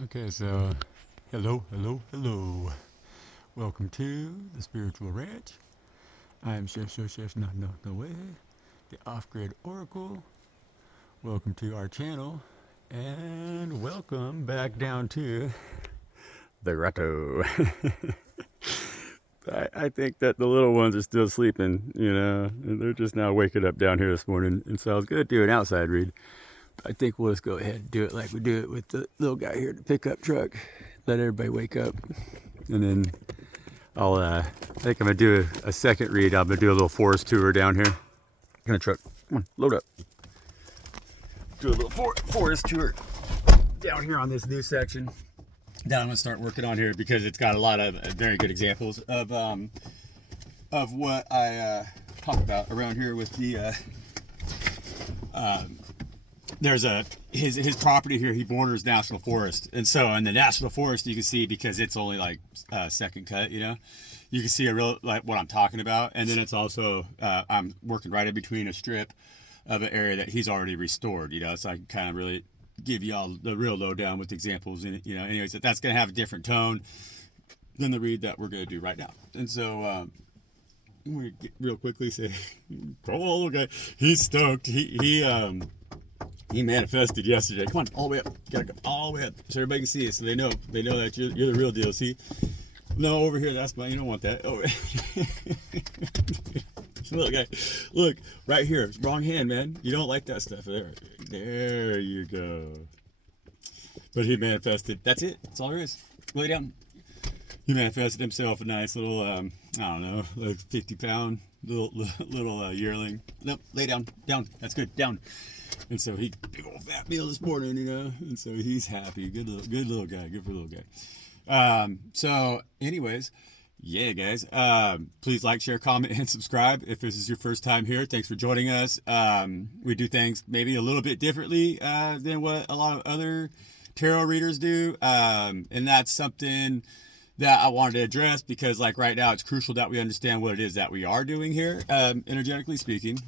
Okay, so hello. Welcome to the Spiritual Ranch. I am Chef, no way, the Off-Grid Oracle. Welcome to our channel, and welcome back down to the grotto. I think that the little ones are still sleeping, and they're just now waking up down here this morning, and so I was going to do an outside read. I think we'll just go ahead and do it like we do it with the little guy here in the pickup truck. Let everybody wake up. And then I think I'm going to do a second read. I'm going to do a little forest tour down here. In a truck. Come on, load up. Do a little forest tour down here on this new section. Now I'm going to start working on here because it's got a lot of very good examples of what I talk about around here with the there's his property here. He borders national forest, and so in the national forest you can see, because it's only like second cut, you can see a real, like, what I'm talking about. And then it's also I'm working right in between a strip of an area that he's already restored, so I can kind of really give you all the real lowdown with examples in it, anyways. That's going to have a different tone than the read that we're going to do right now. And so I'm going to real quickly say, oh, okay, he's stoked. He manifested yesterday. Come on, all the way up. Gotta go all the way up so everybody can see it, so they know that you're the real deal. See? No, over here, that's mine. You don't want that. Oh, look, look right here. Wrong hand, man. You don't like that stuff. There you go. But he manifested. That's it. That's all there is. Lay down. He manifested himself a nice little, I don't know, like 50-pound little yearling. Nope, lay down. That's good. Down. And so he big old fat meal this morning, and so he's happy. Good little guy. Good for a little guy. So anyways, yeah, guys, please like, share, comment, and subscribe if this is your first time here. Thanks for joining us. We do things maybe a little bit differently than what a lot of other tarot readers do, and that's something that I wanted to address, because like right now it's crucial that we understand what it is that we are doing here, energetically speaking,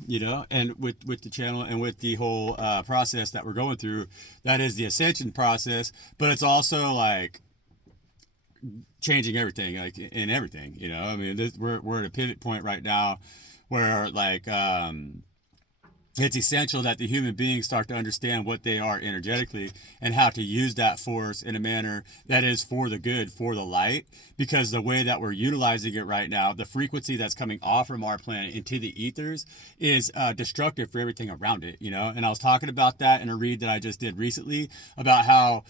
and with the channel and with the whole process that we're going through. That is the ascension process, but it's also like changing everything, like in everything, I mean, we're at a pivot point right now where, like, it's essential that the human beings start to understand what they are energetically and how to use that force in a manner that is for the good, for the light, because the way that we're utilizing it right now, the frequency that's coming off from our planet into the ethers is destructive for everything around it, And I was talking about that in a read that I just did recently about how,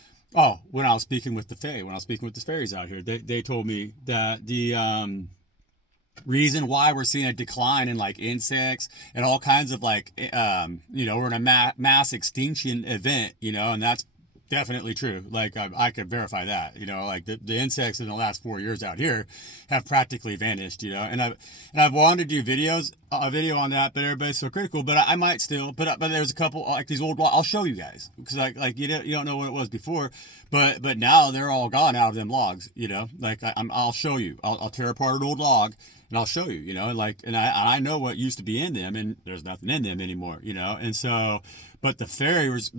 when I was speaking with the Fae, when I was speaking with the fairies out here, they told me that the reason why we're seeing a decline in like insects and all kinds of like we're in a mass extinction event, and that's definitely true. Like I could verify that, like the insects in the last 4 years out here have practically vanished, and I've wanted to do a video on that, but everybody's so critical. But I might still, but there's a couple like these old, I'll show you guys, because like you don't know what it was before, but now they're all gone out of them logs, like I'll show you. I'll tear apart an old log and I'll show you, and I know what used to be in them, and there's nothing in them anymore, and so, but the fairies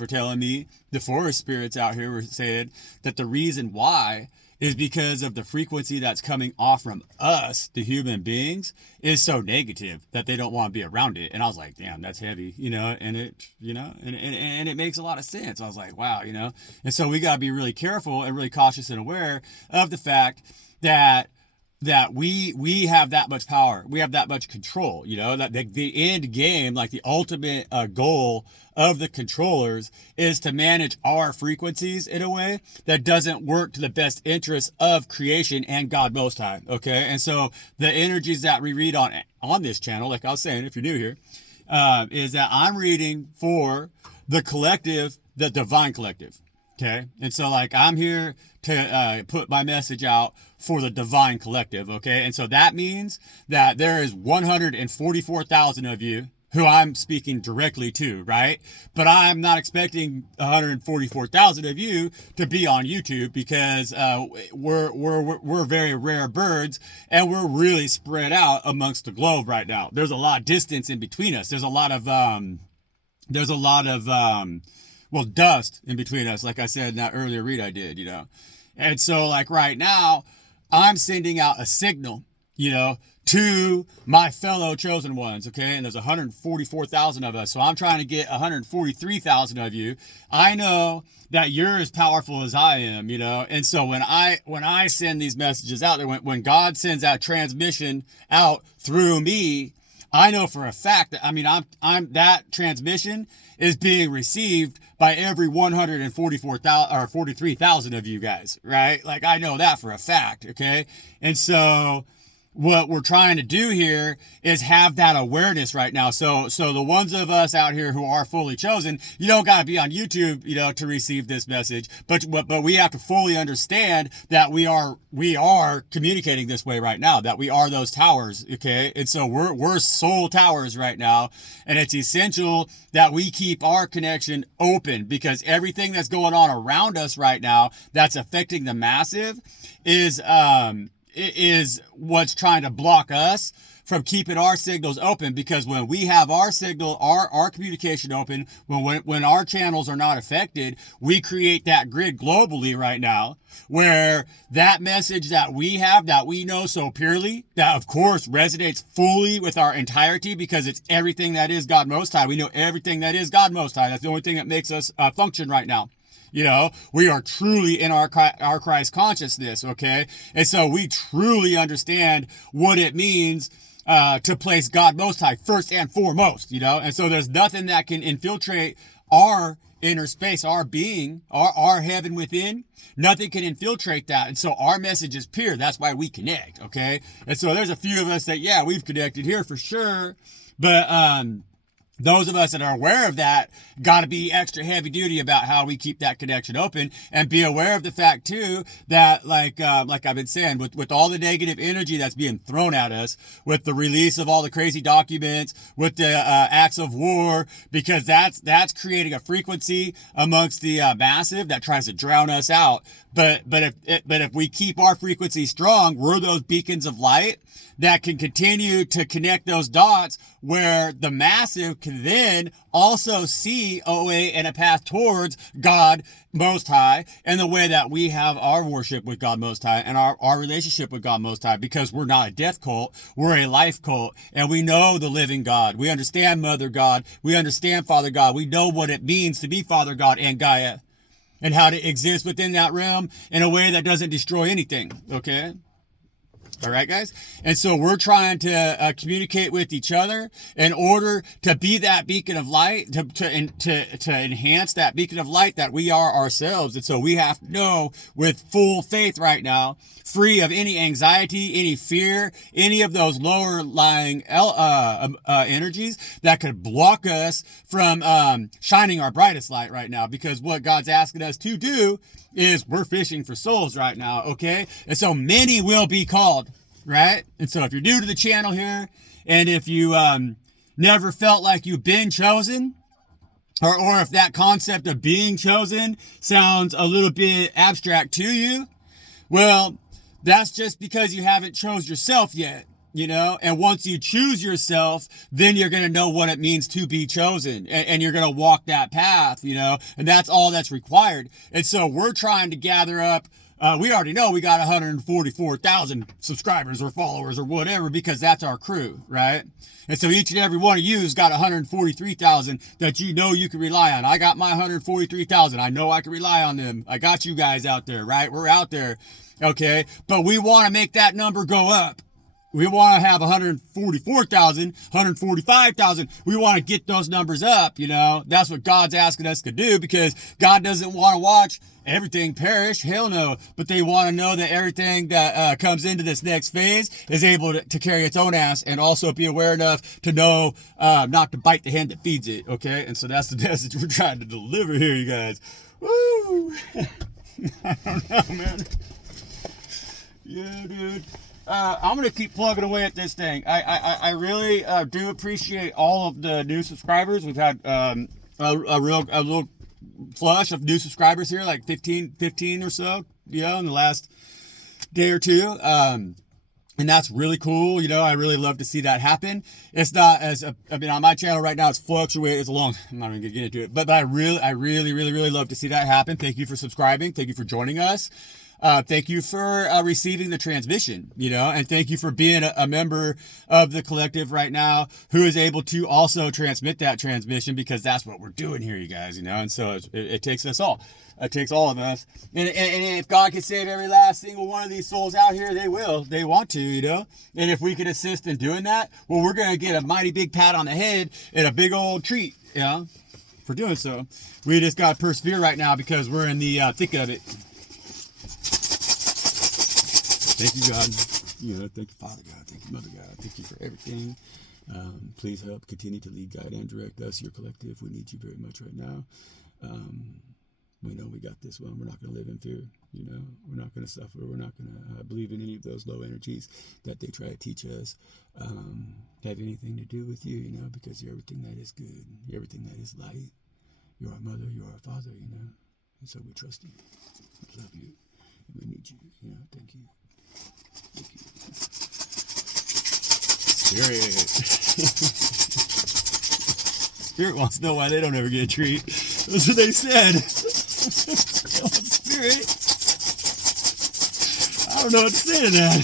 were telling me, the forest spirits out here were saying that the reason why is because of the frequency that's coming off from us, the human beings, is so negative that they don't want to be around it. And I was like, damn, that's heavy, and it, and it makes a lot of sense. I was like, wow, and so we got to be really careful and really cautious and aware of the fact that we have that much power, we have that much control, that the end game, like the ultimate goal of the controllers, is to manage our frequencies in a way that doesn't work to the best interest of creation and God Most High. Okay, and so the energies that we read on this channel, like I was saying, if you're new here, is that I'm reading for the collective, the divine collective. Okay, and so like I'm here to put my message out for the divine collective. Okay, and so that means that there is 144,000 of you who I'm speaking directly to, right? But I'm not expecting 144,000 of you to be on YouTube, because we're very rare birds, and we're really spread out amongst the globe right now. There's a lot of distance in between us. There's a lot of well, dust in between us, like I said in that earlier read I did, you know. And so, like right now, I'm sending out a signal, you know, to my fellow chosen ones, okay? And there's 144,000 of us, so I'm trying to get 143,000 of you. I know that you're as powerful as I am, you know. And so when I send these messages out there, when God sends that transmission out through me, I know for a fact that, I mean, I'm that transmission is being received by every 144,000 or 43,000 of you guys, right? Like, I know that for a fact, okay? And so what we're trying to do here is have that awareness right now. So the ones of us out here who are fully chosen, you don't got to be on YouTube, you know, to receive this message, but we have to fully understand that we are communicating this way right now, that we are those towers, okay? And so we're soul towers right now, and it's essential that we keep our connection open, because everything that's going on around us right now that's affecting the massive is what's trying to block us from keeping our signals open. Because when we have our signal, our communication open, when our channels are not affected, we create that grid globally right now, where that message that we have, that we know so purely, that of course resonates fully with our entirety, because it's everything that is God Most High. We know everything that is God Most High. That's the only thing that makes us function right now. You know, we are truly in our Christ consciousness, okay? And so we truly understand what it means to place God Most High first and foremost, you know? And so there's nothing that can infiltrate our inner space, our being, our heaven within. Nothing can infiltrate that. And so our message is pure. That's why we connect, okay? And so there's a few of us that, yeah, we've connected here for sure. But those of us that are aware of that got to be extra heavy duty about how we keep that connection open, and be aware of the fact too that like I've been saying, with all the negative energy that's being thrown at us, with the release of all the crazy documents, with the acts of war, because that's creating a frequency amongst the massive that tries to drown us out. But if we keep our frequency strong, we're those beacons of light that can continue to connect those dots, where the massive can then also see a way and a path towards God Most High, and the way that we have our worship with God Most High and our relationship with God Most High, because we're not a death cult, we're a life cult, and we know the living God. We understand Mother God. We understand Father God. We know what it means to be Father God and Gaia, and how to exist within that realm in a way that doesn't destroy anything, okay? All right, guys? And so we're trying to communicate with each other in order to be that beacon of light, to enhance that beacon of light that we are ourselves. And so we have to know with full faith right now, free of any anxiety, any fear, any of those lower lying energies that could block us from shining our brightest light right now. Because what God's asking us to do is, we're fishing for souls right now, okay? And so many will be called, right? And so if you're new to the channel here, and if you never felt like you've been chosen, or if that concept of being chosen sounds a little bit abstract to you, well, that's just because you haven't chose yourself yet. You know, and once you choose yourself, then you're going to know what it means to be chosen, and you're going to walk that path, you know, and that's all that's required. And so we're trying to gather up, we already know we got 144,000 subscribers or followers or whatever, because that's our crew, right? And so each and every one of you's got 143,000 that you know you can rely on. I got my 143,000. I know I can rely on them. I got you guys out there, right? We're out there, okay? But we want to make that number go up. We want to have 144,000, 145,000. We want to get those numbers up, you know. That's what God's asking us to do, because God doesn't want to watch everything perish. Hell no. But they want to know that everything that comes into this next phase is able to carry its own ass, and also be aware enough to know not to bite the hand that feeds it, okay? And so that's the message we're trying to deliver here, you guys. Woo! I don't know, man. Yeah, dude. I'm going to keep plugging away at this thing. I really do appreciate all of the new subscribers. We've had a little flush of new subscribers here, like 15 or so, you know, in the last day or two. And that's really cool. I really love to see that happen. It's not on my channel right now, it's fluctuating. It's long. I'm not even going to get into it. But I really love to see that happen. Thank you for subscribing. Thank you for joining us. Thank you for receiving the transmission, and thank you for being a member of the collective right now who is able to also transmit that transmission, because that's what we're doing here, you guys, and so it takes us all. It takes all of us. And if God can save every last single one of these souls out here, they will. They want to, And if we could assist in doing that, well, we're going to get a mighty big pat on the head and a big old treat, for doing so. We just got to persevere right now because we're in the thick of it. Thank you, God. Thank you, Father God. Thank you, Mother God. Thank you for everything. Please help continue to lead, guide, and direct us, your collective. We need you very much right now. We know we got this one. We're not going to live in fear. We're not going to suffer. We're not going to believe in any of those low energies that they try to teach us have anything to do with you, because you're everything that is good. You're everything that is light. You're our mother. You're our father, And so we trust you. We love you. And we need you. Thank you. Thank you. Spirit wants to know why they don't ever get a treat. That's what they said. Spirit. I don't know what to say to that.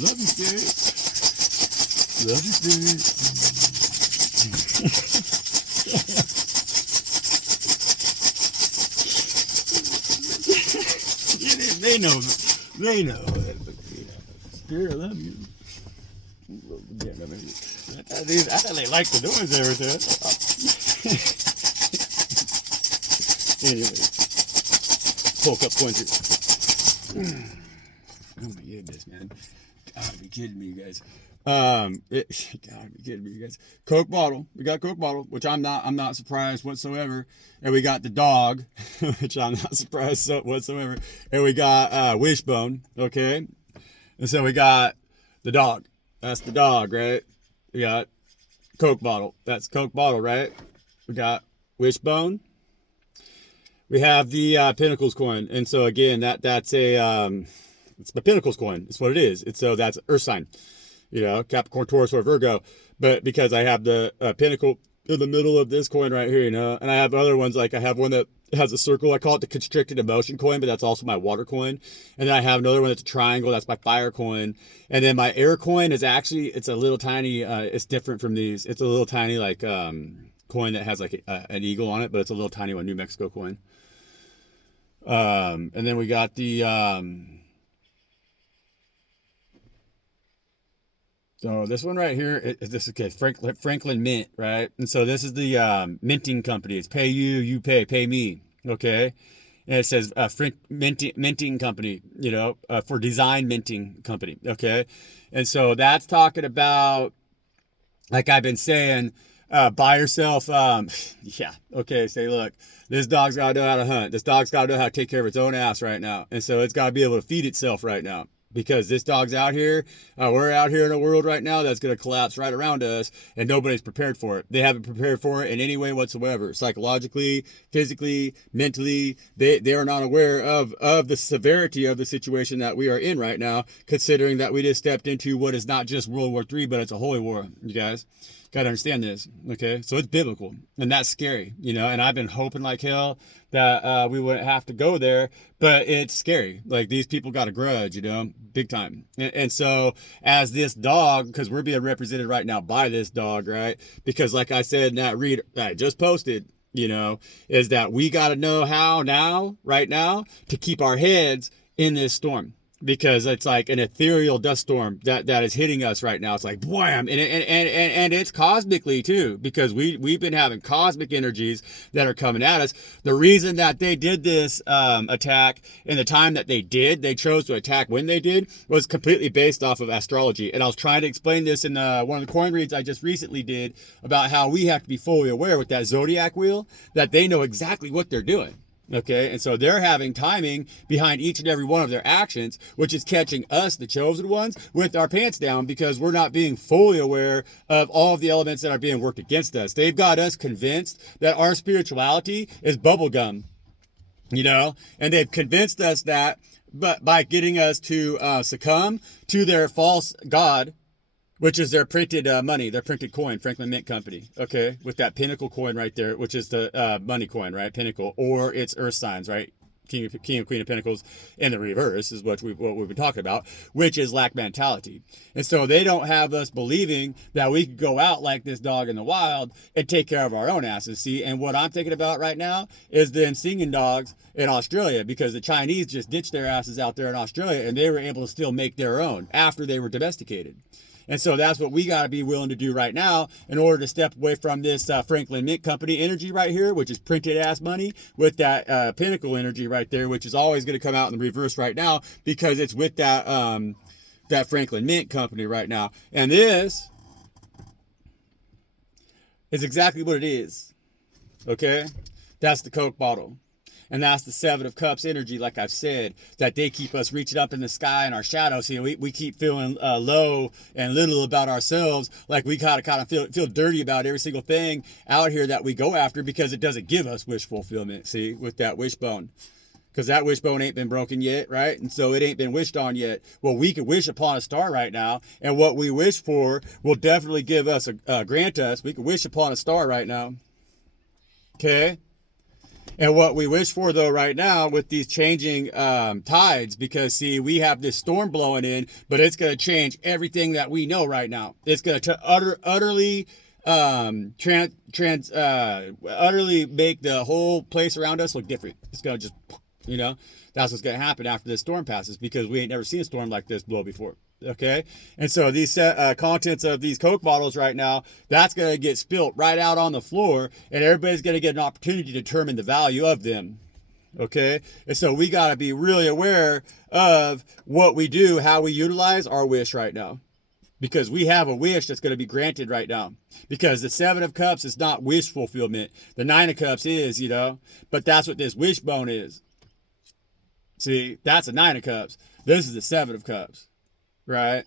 Love you, Spirit. Love you, Spirit. They know. Spirit, I love you. I thought they like the noise there. Anyway, poke up pointer. Oh my goodness, man! Gotta be kidding me, you guys. Gotta be kidding me, you guys. Coke bottle. We got Coke bottle, which I'm not surprised whatsoever. And we got the dog, which I'm not surprised whatsoever. And we got Wishbone, okay? And so we got the dog. That's the dog, right? We got Coke bottle. That's Coke bottle, right? We got Wishbone. We have the Pinnacles coin. And so again, that's it's the Pinnacles coin. It's what it is. So that's Earth sign. Capricorn, Taurus, or Virgo. But because I have the pinnacle in the middle of this coin right here, and I have other ones, like I have one that has a circle. I call it the constricted emotion coin, but that's also my water coin. And then I have another one that's a triangle. That's my fire coin. And then my air coin is actually, it's a little tiny, it's different from these. It's a little tiny, like, coin that has like an eagle on it, but it's a little tiny one, New Mexico coin. And then we got the, so this one right here, Franklin Mint, right? And so this is the minting company. It's pay you pay me, okay? And it says minting company, for design minting company, okay? And so that's talking about, like I've been saying, buy yourself, yeah, okay, say, look, this dog's got to know how to hunt. This dog's got to know how to take care of its own ass right now. And so it's got to be able to feed itself right now. Because this dog's out here, we're out here in a world right now that's going to collapse right around us, and nobody's prepared for it. They haven't prepared for it in any way whatsoever. Psychologically, physically, mentally, they are not aware of the severity of the situation that we are in right now, considering that we just stepped into what is not just World War III, but it's a holy war, you guys. Got to understand this, okay? So it's biblical, and that's scary, and I've been hoping like hell that we wouldn't have to go there, but it's scary. Like, these people got a grudge, big time. And so as this dog, because we're being represented right now by this dog, right? Because like I said in that read I just posted, is that we got to know how now, right now, to keep our heads in this storm. Because it's like an ethereal dust storm that is hitting us right now. It's like wham, and it's cosmically too, because we've been having cosmic energies that are coming at us. The reason that they did this attack in the time that they chose to attack when they did, was completely based off of astrology. And I was trying to explain this in one of the coin reads I just recently did, about how we have to be fully aware with that zodiac wheel that they know exactly what they're doing. Okay, and so they're having timing behind each and every one of their actions, which is catching us, the chosen ones, with our pants down, because we're not being fully aware of all of the elements that are being worked against us. They've got us convinced that our spirituality is bubblegum, and they've convinced us that but by getting us to succumb to their false god, which is their printed money, their printed coin, Franklin Mint Company. Okay, with that pinnacle coin right there, which is the money coin, right? Pinnacle, or it's Earth signs, right? King and Queen of Pentacles in the reverse is what we've been talking about, which is lack mentality. And so they don't have us believing that we could go out like this dog in the wild and take care of our own asses. See, and what I'm thinking about right now is the singing dogs in Australia, because the Chinese just ditched their asses out there in Australia and they were able to still make their own after they were domesticated. And so that's what we got to be willing to do right now in order to step away from this Franklin Mint Company energy right here, which is printed ass money, with that pinnacle energy right there, which is always going to come out in the reverse right now because it's with that that Franklin Mint Company right now. And this is exactly what it is. Okay? That's the Coke bottle. And that's the Seven of Cups energy, like I've said, that they keep us reaching up in the sky in our shadows. You know, we keep feeling low and little about ourselves, like we kind of feel dirty about every single thing out here that we go after because it doesn't give us wish fulfillment, see, with that wishbone. Because that wishbone ain't been broken yet, right? And so it ain't been wished on yet. Well, we can wish upon a star right now, and what we wish for will definitely give us, grant us. We can wish upon a star right now. Okay? And what we wish for, though, right now with these changing tides, because, see, we have this storm blowing in, but it's going to change everything that we know right now. It's going to utterly utterly make the whole place around us look different. It's going to just, you know, that's what's going to happen after this storm passes, because we ain't never seen a storm like this blow before. Okay, and so these contents of these Coke bottles right now, that's going to get spilt right out on the floor, and everybody's going to get an opportunity to determine the value of them. Okay, and so we got to be really aware of what we do, how we utilize our wish right now, because we have a wish that's going to be granted right now. Because the Seven of Cups is not wish fulfillment. The Nine of Cups is, you know, but that's what this wishbone is. See, that's a Nine of Cups. This is the Seven of Cups. Right?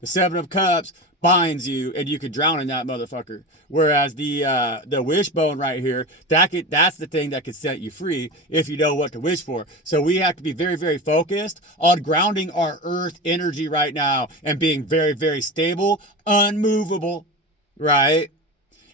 The Seven of Cups binds you and you could drown in that motherfucker. Whereas the wishbone right here, that's the thing that could set you free if you know what to wish for. So we have to be very, very focused on grounding our earth energy right now and being very, very stable, unmovable, right?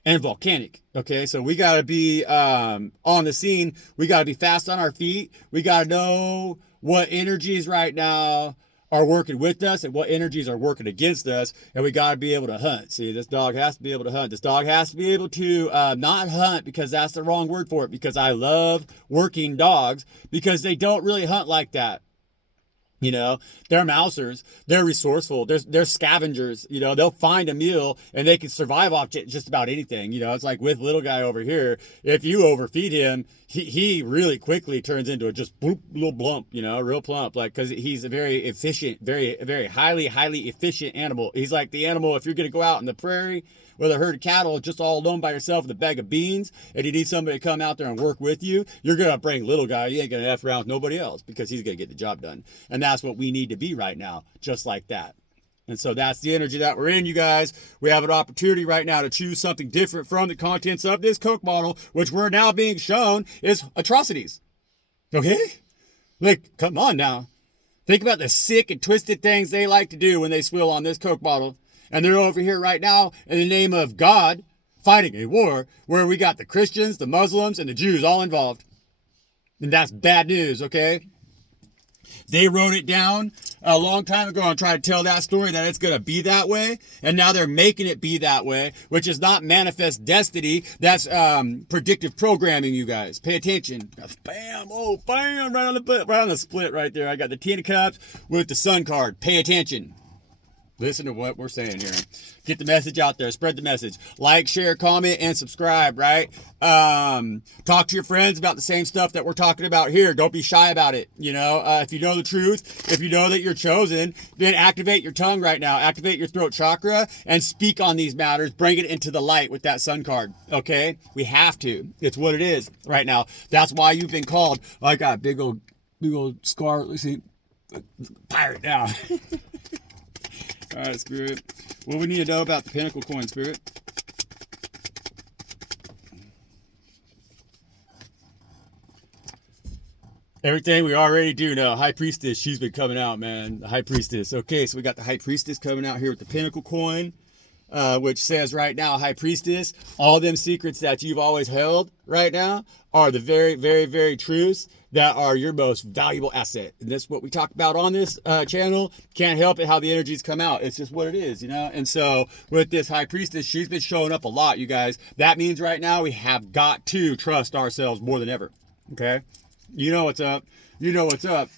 And volcanic. Okay, so we got to be on the scene. We got to be fast on our feet. We got to know what energies right now are working with us and what energies are working against us, and we got to be able to hunt. See, this dog has to be able to hunt. This dog has to be able to not hunt, because that's the wrong word for it, because I love working dogs because they don't really hunt like that. You know, they're mousers, they're resourceful, they're scavengers, you know, they'll find a meal and they can survive off just about anything. You know, it's like with little guy over here, if you overfeed him, he really quickly turns into a just bloop, little blump, you know, real plump, like, because he's a very efficient, very highly efficient animal. He's like the animal, if you're going to go out in the prairie with a herd of cattle just all alone by yourself with a bag of beans, and you need somebody to come out there and work with you, you're going to bring little guy. You ain't going to F around with nobody else, because he's going to get the job done. And that's what we need to be right now, just like that. And so that's the energy that we're in, you guys. We have an opportunity right now to choose something different from the contents of this Coke bottle, which we're now being shown is atrocities. Okay? Like, come on now. Think about the sick and twisted things they like to do when they swill on this Coke bottle. And they're over here right now in the name of God fighting a war where we got the Christians, the Muslims, and the Jews all involved. And that's bad news, okay? They wrote it down a long time ago and tried to tell that story that it's going to be that way. And now they're making it be that way, which is not manifest destiny. That's predictive programming, you guys. Pay attention. Bam. Oh, bam. Right on the split right there. I got the Ten of Cups with the Sun card. Pay attention. Listen to what we're saying here. Get the message out there. Spread the message. Like, share, comment, and subscribe, right? Talk to your friends about the same stuff that we're talking about here. Don't be shy about it. You know, if you know the truth, if you know that you're chosen, then activate your tongue right now. Activate your throat chakra and speak on these matters. Bring it into the light with that Sun card, okay? We have to. It's what it is right now. That's why you've been called. Oh, I got a big old scar. Let's see. Pirate now. All right, Spirit. What we need to know about the Pinnacle coin, Spirit? Everything we already do know. High Priestess, she's been coming out, man. The High Priestess. Okay, so we got the High Priestess coming out here with the Pinnacle coin, which says right now, High Priestess, all them secrets that you've always held right now are the very, very, very truths that are your most valuable asset. And that's what we talk about on this channel. Can't help it how the energies come out. It's just what it is, you know? And so with this High Priestess, she's been showing up a lot, you guys. That means right now we have got to trust ourselves more than ever, okay? You know what's up. You know what's up.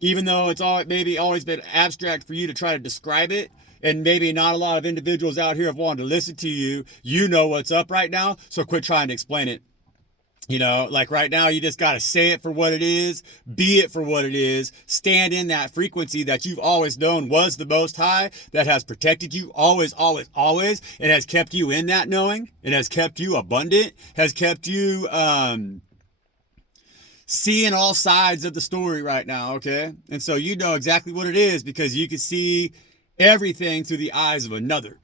Even though it's all maybe always been abstract for you to try to describe it, and maybe not a lot of individuals out here have wanted to listen to you, you know what's up right now, so quit trying to explain it. You know, like right now, you just got to say it for what it is, be it for what it is, stand in that frequency that you've always known was the most high, that has protected you always, always, always. It has kept you in that knowing. It has kept you abundant, has kept you seeing all sides of the story right now, okay? And so you know exactly what it is because you can see everything through the eyes of another.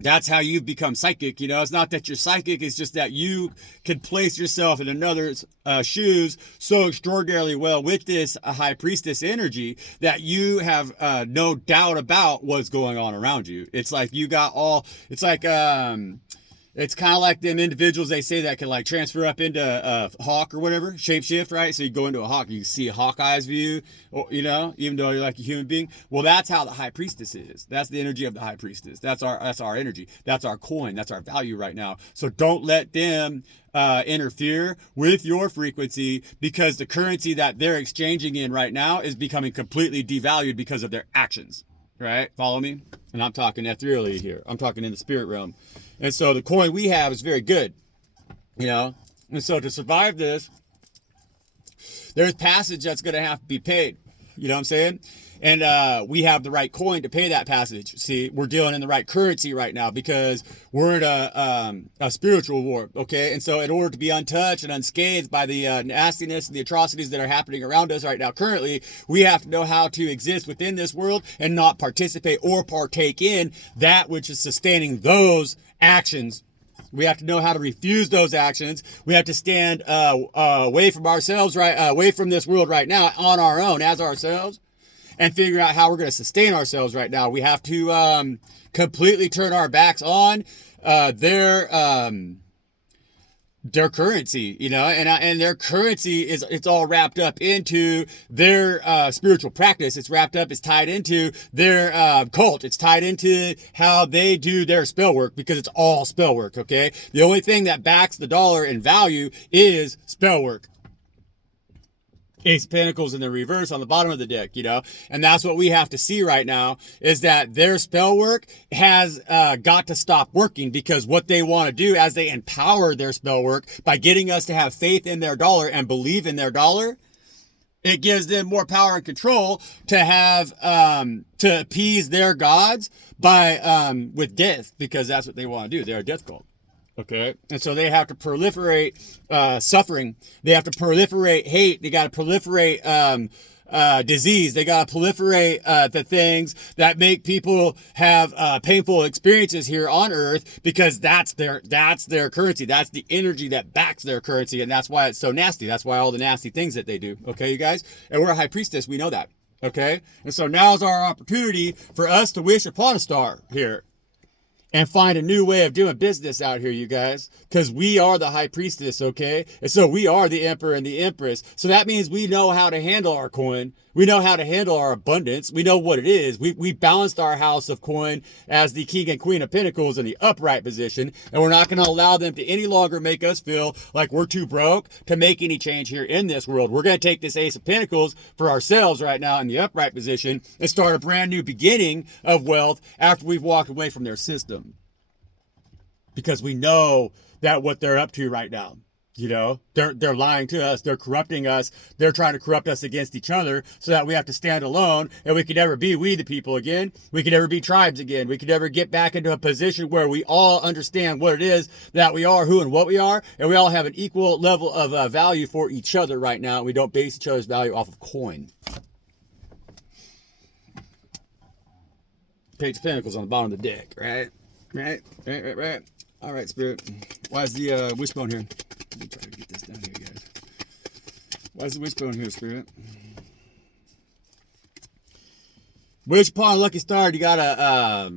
That's how you've become psychic. You know, it's not that you're psychic. It's just that you can place yourself in another's shoes so extraordinarily well with this High Priestess energy that you have no doubt about what's going on around you. It's like you got all, it's like, it's kind of like them individuals they say that can like transfer up into a hawk or whatever, shapeshift, right? So you go into a hawk, you see a Hawkeye's view, or, you know, even though you're like a human being. Well, that's how the High Priestess is. That's the energy of the High Priestess. That's our energy. That's our coin. That's our value right now. So don't let them interfere with your frequency because the currency that they're exchanging in right now is becoming completely devalued because of their actions. Right? Follow me? And I'm talking ethereally here. I'm talking in the spirit realm. And so the coin we have is very good, you know? And so to survive this, there's passage that's going to have to be paid. You know what I'm saying? And we have the right coin to pay that passage. See, we're dealing in the right currency right now because we're in a spiritual war, okay? And so in order to be untouched and unscathed by the nastiness and the atrocities that are happening around us right now currently, we have to know how to exist within this world and not participate or partake in that which is sustaining those actions. We have to know how to refuse those actions. We have to stand away from ourselves, right? Away from this world right now on our own as ourselves. And figure out how we're going to sustain ourselves right now. We have to completely turn our backs on their currency, you know, and their currency it's all wrapped up into their spiritual practice. It's wrapped up, it's tied into their cult. It's tied into how they do their spell work because it's all spell work, okay? The only thing that backs the dollar in value is spell work. Ace of Pentacles in the reverse on the bottom of the deck, you know? And that's what we have to see right now is that their spell work has got to stop working because what they want to do as they empower their spell work by getting us to have faith in their dollar and believe in their dollar, it gives them more power and control to have, to appease their gods by, with death because that's what they want to do. They're a death cult. Okay. And so they have to proliferate suffering. They have to proliferate hate. They got to proliferate disease. They got to proliferate the things that make people have painful experiences here on Earth because that's their currency. That's the energy that backs their currency. And that's why it's so nasty. That's why all the nasty things that they do. Okay, you guys? And we're a High Priestess. We know that. Okay. And so now's our opportunity for us to wish upon a star here. And find a new way of doing business out here, you guys. Because we are the High Priestess, okay? And so we are the Emperor and the Empress. So that means we know how to handle our coin. We know how to handle our abundance. We know what it is. We balanced our house of coin as the King and Queen of Pentacles in the upright position. And we're not going to allow them to any longer make us feel like we're too broke to make any change here in this world. We're going to take this Ace of Pentacles for ourselves right now in the upright position and start a brand new beginning of wealth after we've walked away from their system. Because we know that what they're up to right now, you know, they're lying to us. They're corrupting us. They're trying to corrupt us against each other so that we have to stand alone and we could never be we the people again. We could never be tribes again. We could never get back into a position where we all understand what it is that we are, who and what we are. And we all have an equal level of value for each other right now. We don't base each other's value off of coin. Page of Pentacles on the bottom of the deck, right? Right. All right, Spirit. Why is the wishbone here? Let me try to get this down here. Why is the wishbone here, Spirit? Wish upon a lucky star. You got a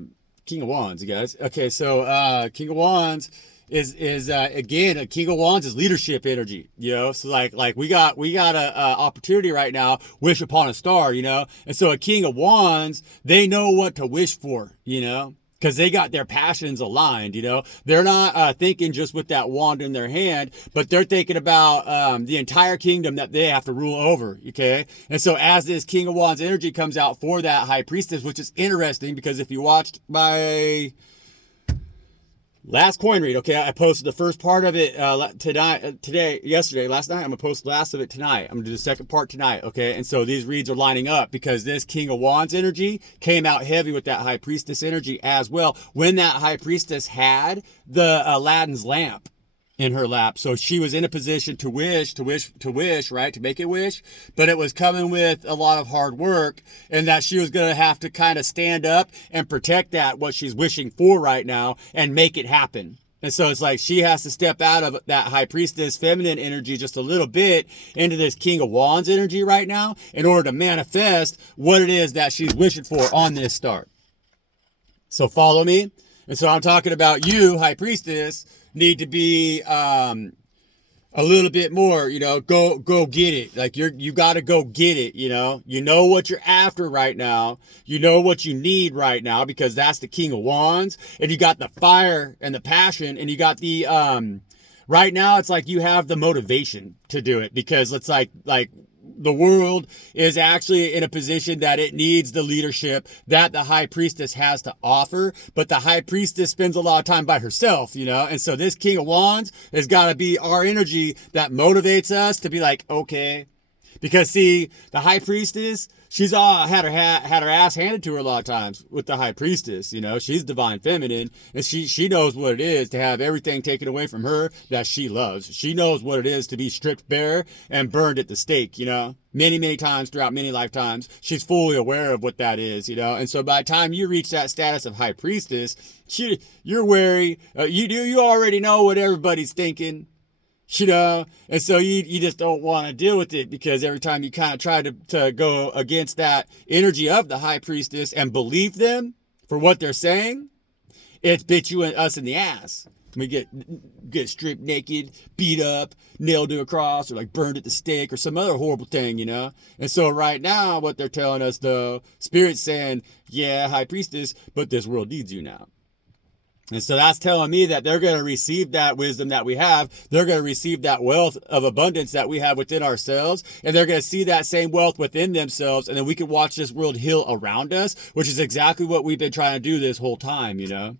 King of Wands, you guys. Okay, so King of Wands is again, a King of Wands is leadership energy, you know. So like we got a opportunity right now. Wish upon a star, you know. And so a King of Wands, they know what to wish for, you know. Because they got their passions aligned, you know. They're not thinking just with that wand in their hand, but they're thinking about the entire kingdom that they have to rule over, okay? And so as this King of Wands energy comes out for that High Priestess, which is interesting because if you watched my last coin read, okay, I posted the first part of it yesterday, last night. I'm gonna post the last of it tonight. I'm gonna do the second part tonight, okay? And so these reads are lining up because this King of Wands energy came out heavy with that High Priestess energy as well. When that High Priestess had the Aladdin's lamp in her lap, so she was in a position to wish, right, to make a wish, but it was coming with a lot of hard work, and that she was going to have to kind of stand up and protect that what she's wishing for right now and make it happen. And so it's like she has to step out of that High Priestess feminine energy just a little bit into this King of Wands energy right now in order to manifest what it is that she's wishing for on this star. So follow me. And so I'm talking about you, High Priestess, need to be a little bit more, you know, go get it. Like you got to go get it, you know. You know what you're after right now. You know what you need right now because that's the King of Wands, and you got the fire and the passion, and you got the right now it's like you have the motivation to do it because it's like the world is actually in a position that it needs the leadership that the High Priestess has to offer. But the High Priestess spends a lot of time by herself, you know. And so this King of Wands has got to be our energy that motivates us to be like, okay. Because see, the High Priestess, she's all had her ass handed to her a lot of times with the High Priestess, you know. She's divine feminine, and she knows what it is to have everything taken away from her that she loves. She knows what it is to be stripped bare and burned at the stake, you know. Many times throughout many lifetimes, she's fully aware of what that is, you know. And so by the time you reach that status of High Priestess, you're wary. You already know what everybody's thinking. You know, and so you just don't want to deal with it because every time you kind of try to go against that energy of the High Priestess and believe them for what they're saying, it bit you and us in the ass. We get stripped naked, beat up, nailed to a cross, or like burned at the stake or some other horrible thing, you know? And so right now, what they're telling us, though, Spirit's saying, yeah, High Priestess, but this world needs you now. And so that's telling me that they're going to receive that wisdom that we have. They're going to receive that wealth of abundance that we have within ourselves. And they're going to see that same wealth within themselves. And then we can watch this world heal around us, which is exactly what we've been trying to do this whole time, you know.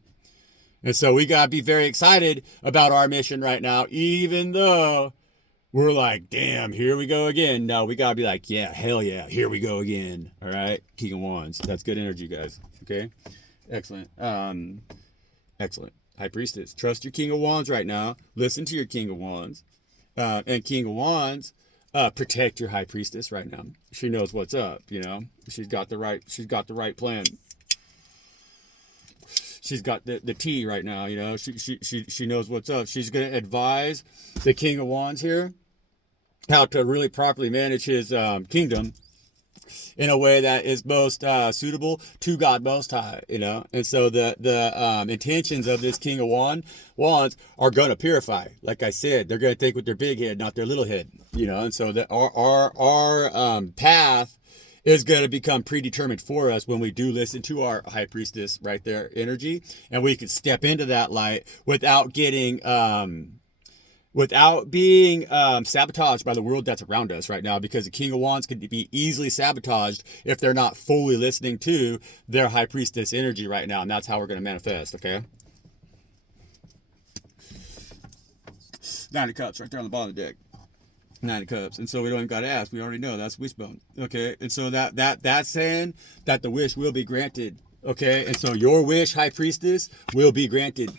And so we got to be very excited about our mission right now, even though we're like, damn, here we go again. No, we got to be like, yeah, hell yeah, here we go again. All right. King of Wands. That's good energy, guys. Okay. Excellent. Excellent. High Priestess, trust your King of Wands right now. Listen to your King of Wands. And King of Wands, protect your High Priestess right now. She knows what's up, you know. She's got the right plan. She's got the tea right now, you know. She knows what's up. She's going to advise the King of Wands here how to really properly manage his kingdom in a way that is most suitable to God Most High, you know. And so the intentions of this King of Wands are going to purify. Like I said, they're going to think with their big head, not their little head, you know. And so that our path is going to become predetermined for us when we do listen to our High Priestess right there energy, and we can step into that light without getting without being sabotaged by the world that's around us right now, because the King of Wands could be easily sabotaged if they're not fully listening to their High Priestess energy right now. And that's how we're going to manifest, okay? Nine of Cups right there on the bottom of the deck. Nine of Cups. And so we don't even got to ask. We already know that's wishbone, okay? And so that's saying that the wish will be granted, okay? And so your wish, High Priestess, will be granted.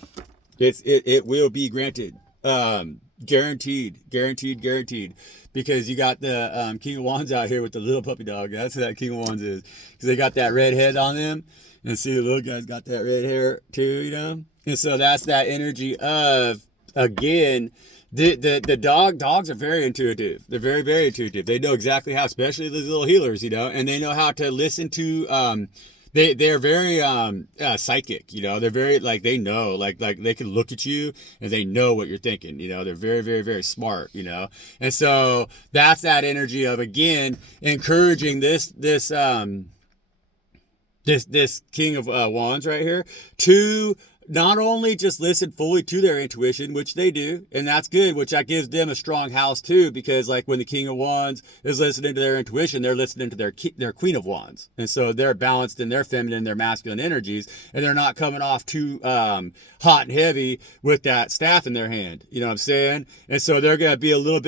It will be granted. Guaranteed, because you got the King of Wands out here with the little puppy dog. That's who that King of Wands is, because they got that red head on them, and see the little guy's got that red hair too, you know. And so that's that energy of, again, The dogs are very intuitive. They're very, very intuitive. They know exactly how, especially these little healers, and they know how to listen to. They're very psychic, They're very they know, like they can look at you and they know what you're thinking, They're very, very, very smart, And so that's that energy of, again, encouraging this King of Wands right here to not only just listen fully to their intuition, which they do, and that's good, which that gives them a strong house too, because like when the King of Wands is listening to their intuition, they're listening to their Queen of Wands. And so they're balanced in their feminine, their masculine energies, and they're not coming off too hot and heavy with that staff in their hand. You know what I'm saying? And so they're going to be we're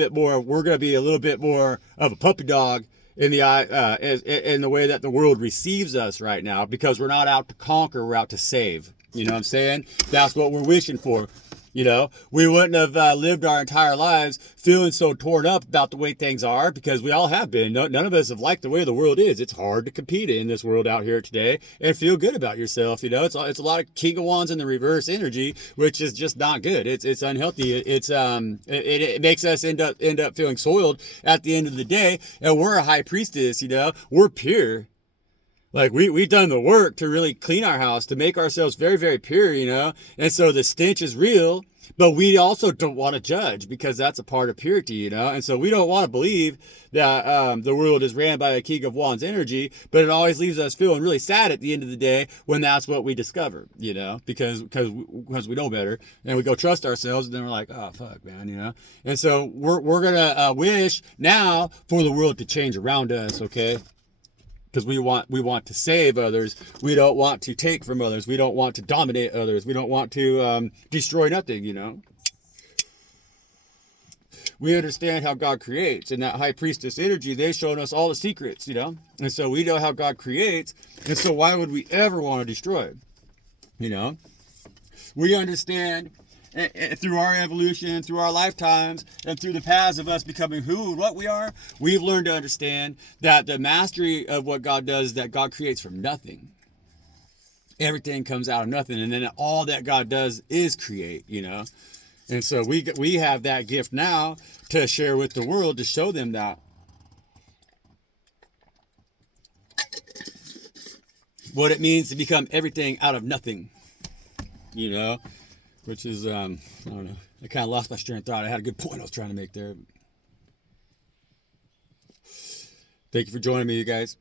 going to be a little bit more of a puppy dog in the way that the world receives us right now, because we're not out to conquer, we're out to save. You know what I'm saying? That's what we're wishing for. We wouldn't have lived our entire lives feeling so torn up about the way things are, because we all have been. None of us have liked the way the world is. It's hard to compete in this world out here today and feel good about yourself. It's a lot of King of Wands in the reverse energy, which is just not good. It's unhealthy. It makes us end up feeling soiled at the end of the day. And we're a High Priestess. We're pure. Like we've done the work to really clean our house, to make ourselves very, very pure, And so the stench is real, but we also don't want to judge, because that's a part of purity, And so we don't want to believe that the world is ran by a King of Wands energy, but it always leaves us feeling really sad at the end of the day when that's what we discover, because we know better, and we go trust ourselves, and then we're like, oh fuck, man, And so we're gonna wish now for the world to change around us, okay? Because we want to save others. We don't want to take from others. We don't want to dominate others. We don't want to destroy nothing, We understand how God creates. And that High Priestess energy, they've shown us all the secrets, And so we know how God creates. And so why would we ever want to destroy it? We understand, through our evolution, through our lifetimes, and through the paths of us becoming who and what we are, we've learned to understand that the mastery of what God does is that God creates from nothing. Everything comes out of nothing, and then all that God does is create, And so we have that gift now to share with the world, to show them that. What it means to become everything out of nothing, Which is, I don't know. I kind of lost my train of thought. I had a good point I was trying to make there. Thank you for joining me, you guys.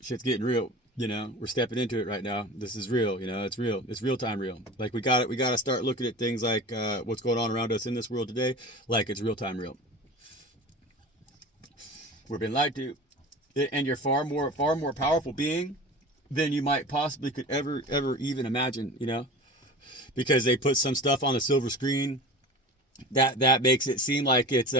Shit's getting real. We're stepping into it right now. This is real. It's real. It's real time real. Like we got to start looking at things like what's going on around us in this world today, like it's real time real. We're being lied to, and you're far more powerful being than you might possibly could ever even imagine. Because they put some stuff on the silver screen that makes it seem like it's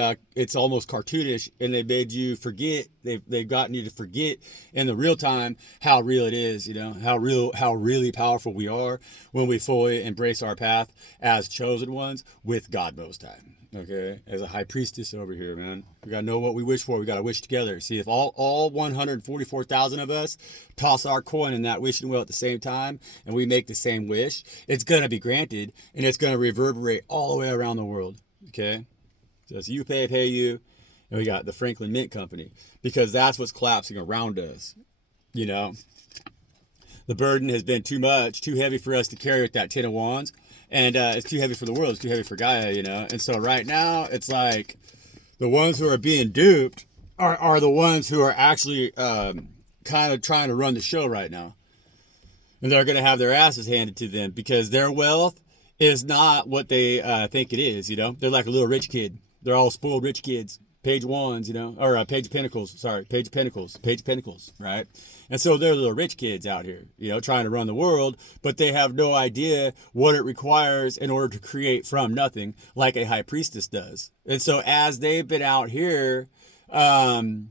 almost cartoonish, and they made you forget. They've gotten you to forget in the real time how real it is. How really powerful we are when we fully embrace our path as chosen ones with God most time. Okay, as a High Priestess over here, man, we gotta know what we wish for. We gotta wish together. See, if all 144,000 of us toss our coin in that wishing wheel at the same time, and we make the same wish, it's gonna be granted, and it's gonna reverberate all the way around the world. Okay, so it's you pay you, and we got the Franklin Mint Company, because that's what's collapsing around us. The burden has been too heavy for us to carry with that Ten of Wands. And it's too heavy for the world. It's too heavy for Gaia, And so right now, it's like the ones who are being duped are the ones who are actually kind of trying to run the show right now. And they're going to have their asses handed to them, because their wealth is not what they think it is, They're like a little rich kid. They're all spoiled rich kids. Page Wands, or Page of Pentacles. Sorry, Page of Pentacles, right? And so they're the rich kids out here, trying to run the world, but they have no idea what it requires in order to create from nothing, like a High Priestess does. And so as they've been out here doing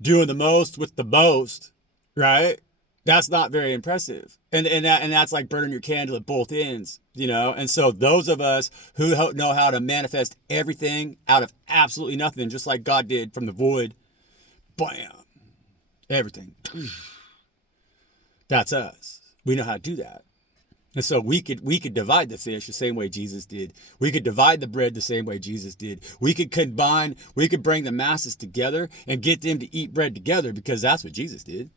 the most with the most, right? That's not very impressive. And that's like burning your candle at both ends, And so those of us who know how to manifest everything out of absolutely nothing, just like God did from the void, bam, everything. That's us. We know how to do that. And so we could divide the fish the same way Jesus did. We could divide the bread the same way Jesus did. We could bring the masses together and get them to eat bread together, because that's what Jesus did.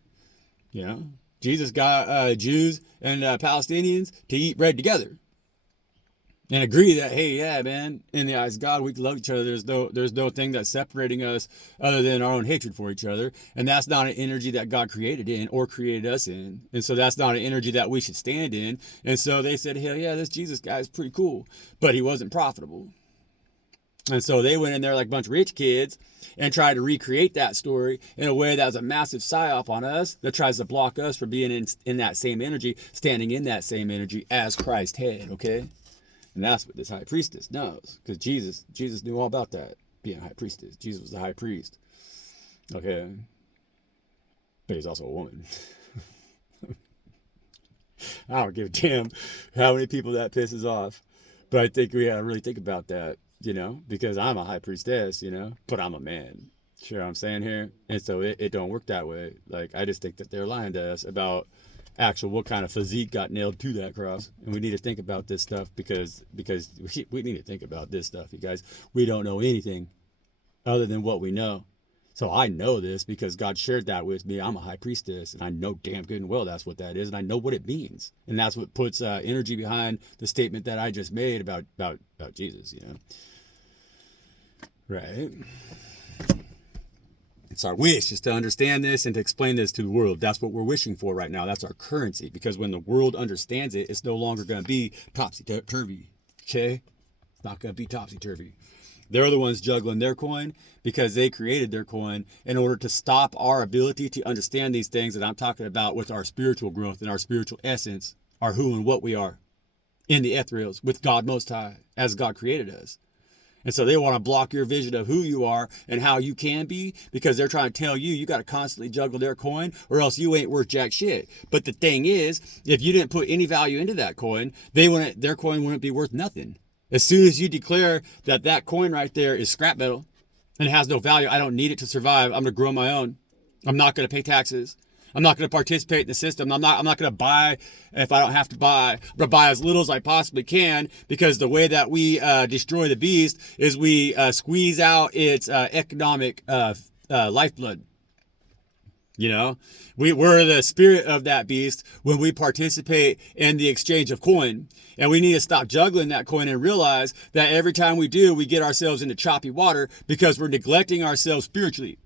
You know, Jesus got Jews and Palestinians to eat bread together and agree that, hey, yeah, man, in the eyes of God, we can love each other. There's no thing that's separating us other than our own hatred for each other. And that's not an energy that God created in or created us in. And so that's not an energy that we should stand in. And so they said, hell yeah, this Jesus guy is pretty cool, but he wasn't profitable. And so they went in there like a bunch of rich kids and tried to recreate that story in a way that was a massive psyop on us that tries to block us from being in that same energy, standing in that same energy as Christ had, okay? And that's what this high priestess knows, because Jesus knew all about that, being a high priestess. Jesus was the high priest, okay? But he's also a woman. I don't give a damn how many people that pisses off, but I think we gotta really think about that, you know, because I'm a high priestess, you know, but I'm a man. Sure, what I'm saying here? And so it don't work that way. Like, I just think that they're lying to us about actual what kind of physique got nailed to that cross. And we need to think about this stuff because we need to think about this stuff, you guys. We don't know anything other than what we know. So I know this because God shared that with me. I'm a high priestess, and I know damn good and well that's what that is, and I know what it means. And that's what puts energy behind the statement that I just made about Jesus, you know. Right? It's our wish is to understand this and to explain this to the world. That's what we're wishing for right now. That's our currency, because when the world understands it, it's no longer going to be topsy-turvy, okay? It's not going to be topsy-turvy. They're the ones juggling their coin because they created their coin in order to stop our ability to understand these things that I'm talking about with our spiritual growth and our spiritual essence, our who and what we are in the ethereals with God Most High as God created us. And so they want to block your vision of who you are and how you can be, because they're trying to tell you got to constantly juggle their coin or else you ain't worth jack shit. But the thing is, if you didn't put any value into that coin, their coin wouldn't be worth nothing. As soon as you declare that coin right there is scrap metal and it has no value, I don't need it to survive, I'm going to grow my own. I'm not going to pay taxes. I'm not going to participate in the system. I'm not going to buy if I don't have to buy. I'm going to buy as little as I possibly can, because the way that we destroy the beast is we squeeze out its economic lifeblood. You know, we're the spirit of that beast when we participate in the exchange of coin. And we need to stop juggling that coin and realize that every time we do, we get ourselves into choppy water because we're neglecting ourselves spiritually.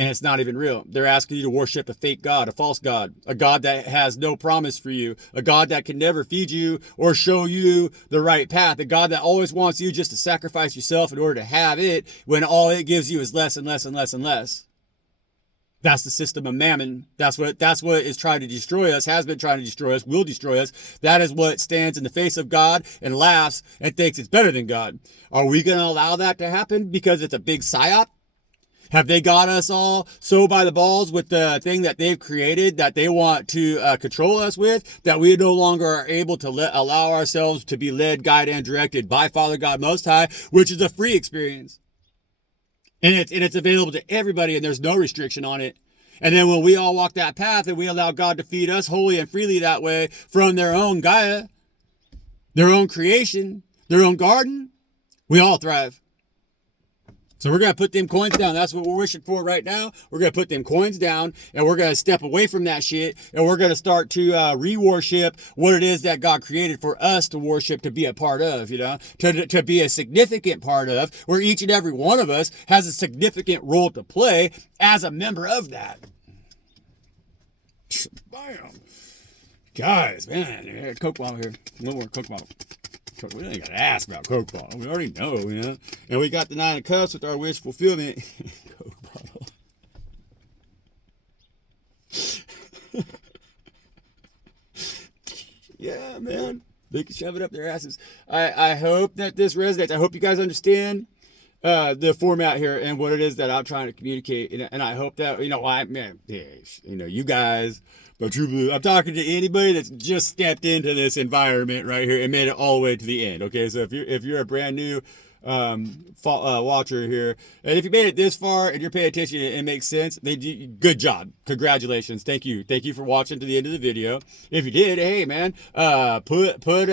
And it's not even real. They're asking you to worship a fake God, a false God, a God that has no promise for you, a God that can never feed you or show you the right path, a God that always wants you just to sacrifice yourself in order to have it when all it gives you is less and less and less and less. That's the system of mammon. That's what is trying to destroy us, has been trying to destroy us, will destroy us. That is what stands in the face of God and laughs and thinks it's better than God. Are we going to allow that to happen because it's a big psyop? Have they got us all so by the balls with the thing that they've created that they want to control us with, that we no longer are able to allow ourselves to be led, guided, and directed by Father God Most High, which is a free experience. And it's available to everybody, and there's no restriction on it. And then when we all walk that path and we allow God to feed us wholly and freely that way from their own Gaia, their own creation, their own garden, we all thrive. So we're going to put them coins down. That's what we're wishing for right now. We're going to put them coins down, and we're going to step away from that shit, and we're going to start to re-worship what it is that God created for us to worship, to be a part of, you know, to be a significant part of, where each and every one of us has a significant role to play as a member of that. Bam. Guys, man, Coke bottle here. One more Coke bottle. We don't even got to ask about Coke bottle. We already know, you know. And we got the 9 of Cups with our wish fulfillment. Coke bottle. Yeah, man. They can shove it up their asses. I hope that this resonates. I hope you guys understand the format here and what it is that I'm trying to communicate. And I hope that, you know, you guys... But truly, I'm talking to anybody that's just stepped into this environment right here and made it all the way to the end. Okay, so if you're a brand new watcher here. And if you made it this far and you're paying attention and it makes sense, good job. Congratulations. Thank you. Thank you for watching to the end of the video. If you did, hey man, put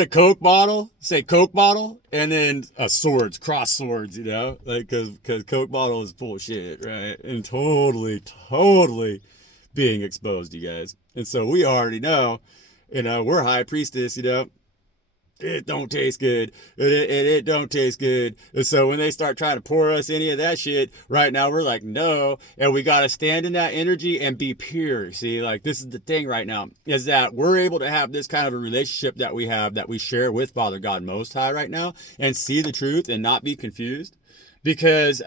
a Coke bottle, say Coke bottle, and then cross swords, you know, like, cause Coke bottle is full of shit, right? And totally being exposed, you guys. And so we already know, you know, we're High Priestess, you know, it don't taste good. It don't taste good. And so when they start trying to pour us any of that shit, right now we're like, no. And we got to stand in that energy and be pure. See, like, this is the thing right now, is that we're able to have this kind of a relationship that we have, that we share with Father God Most High right now, and see the truth and not be confused. Because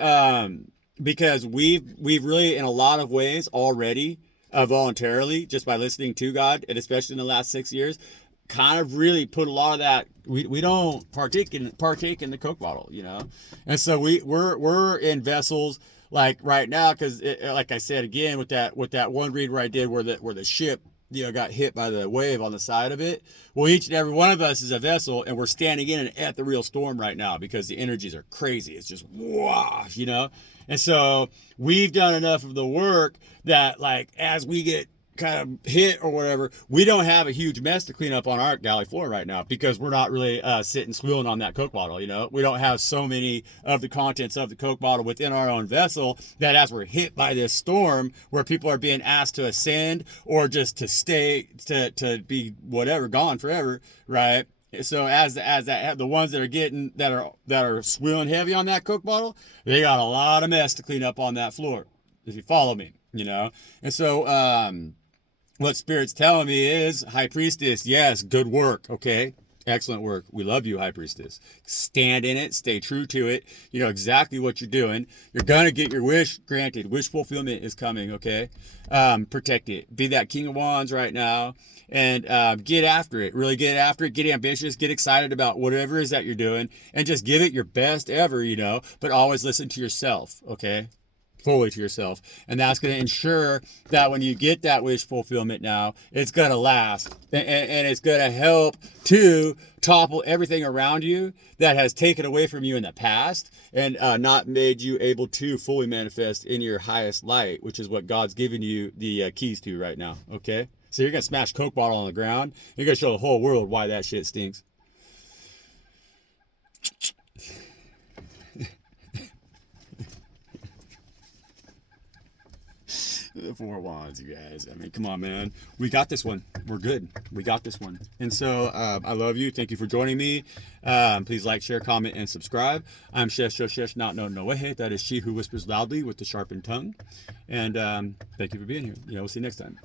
we've really, in a lot of ways already, voluntarily, just by listening to God, and especially in the last 6 years, kind of really put a lot of that. We don't partake in the Coke bottle, you know. And so we're in vessels like right now, because like I said again, with that one read where I did where the ship, you know, got hit by the wave on the side of it. Well, each and every one of us is a vessel, and we're standing in and at the real storm right now, because the energies are crazy. It's just wash, you know. And so we've done enough of the work that, like, as we get kind of hit or whatever, we don't have a huge mess to clean up on our galley floor right now, because we're not really sitting squealing on that Coke bottle, you know. We don't have so many of the contents of the Coke bottle within our own vessel that as we're hit by this storm where people are being asked to ascend or just to stay, to be whatever, gone forever, right? So as the ones that are getting, that are squealing heavy on that Coke bottle, they got a lot of mess to clean up on that floor, if you follow me, you know. And so what Spirit's telling me is, High Priestess, yes, good work, okay? Excellent work. We love you, High Priestess. Stand in it. Stay true to it. You know exactly what you're doing. You're going to get your wish granted. Wish fulfillment is coming, okay? Protect it. Be that King of Wands right now, and get after it. Really get after it. Get ambitious. Get excited about whatever it is that you're doing, and just give it your best ever, you know, but always listen to yourself, okay? Fully to yourself. And that's going to ensure that when you get that wish fulfillment now, it's going to last, and it's going to help to topple everything around you that has taken away from you in the past, and not made you able to fully manifest in your highest light, which is what God's giving you the keys to right now, okay? So you're going to smash Coke bottle on the ground. You're going to show the whole world why that shit stinks. The Four Wands, you guys. I mean, come on, man. We got this one. We're good. We got this one. And so I love you. Thank you for joining me. Please like, share, comment, and subscribe. I'm Shesh, not no way. That is she who whispers loudly with the sharpened tongue. And thank you for being here. You know, we'll see you next time.